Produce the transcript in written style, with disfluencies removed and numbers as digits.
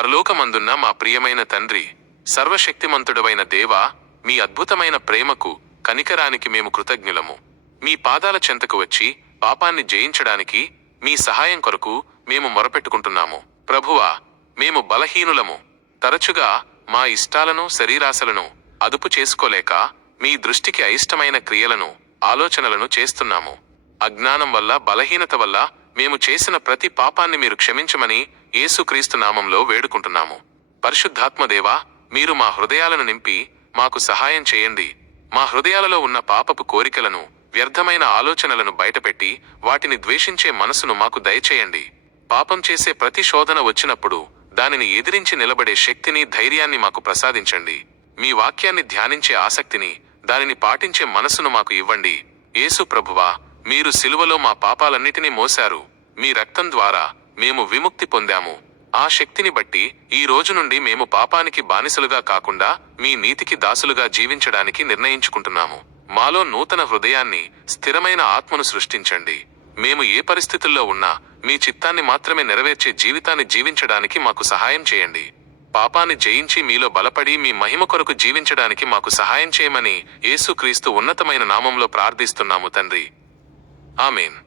పరలోకమందున్న మా ప్రియమైన తండ్రి, సర్వశక్తిమంతుడవైన దేవా, మీ అద్భుతమైన ప్రేమకు, కనికరానికి మేము కృతజ్ఞులము. మీ పాదాల చెంతకు వచ్చి పాపాన్ని జయించడానికి మీ సహాయం కొరకు మేము మొరపెట్టుకుంటున్నాము. ప్రభువా, మేము బలహీనులము. తరచుగా మా ఇష్టాలను, శరీరాశలను అదుపు చేసుకోలేక మీ దృష్టికి అయిష్టమైన క్రియలను, ఆలోచనలను చేస్తున్నాము. అజ్ఞానం వల్ల, బలహీనత వల్ల మేము చేసిన ప్రతి పాపాన్ని మీరు క్షమించమని యేసుక్రీస్తు నామంలో వేడుకుంటున్నాము. పరిశుద్ధాత్మదేవా, మీరు మా హృదయాలను నింపి మాకు సహాయం చేయండి. మా హృదయాలలో ఉన్న పాపపు కోరికలను, వ్యర్థమైన ఆలోచనలను బయటపెట్టి వాటిని ద్వేషించే మనసును మాకు దయచేయండి. పాపం చేసే ప్రతి శోధన వచ్చినప్పుడు దానిని ఎదిరించి నిలబడే శక్తిని, ధైర్యాన్ని మాకు ప్రసాదించండి. మీ వాక్యాన్ని ధ్యానించే ఆసక్తిని, దానిని పాటించే మనసును మాకు ఇవ్వండి. యేసు ప్రభువా, మీరు సిలువలో మా పాపాలన్నిటినీ మోశారు. మీ రక్తం ద్వారా మేము విముక్తి పొందాము. ఆ శక్తిని బట్టి ఈ రోజు నుండి మేము పాపానికి బానిసలుగా కాకుండా మీ నీతికి దాసులుగా జీవించడానికి నిర్ణయించుకుంటున్నాము. మాలో నూతన హృదయాన్ని, స్థిరమైన ఆత్మను సృష్టించండి. మేము ఏ పరిస్థితుల్లో ఉన్నా మీ చిత్తాన్ని మాత్రమే నెరవేర్చే జీవితాన్ని జీవించడానికి మాకు సహాయం చేయండి. పాపాన్ని జయించి మీలో బలపడి మీ మహిమ కొరకు జీవించడానికి మాకు సహాయం చేయమని యేసుక్రీస్తు ఉన్నతమైన నామంలో ప్రార్థిస్తున్నాము తండ్రి. ఆమేన్.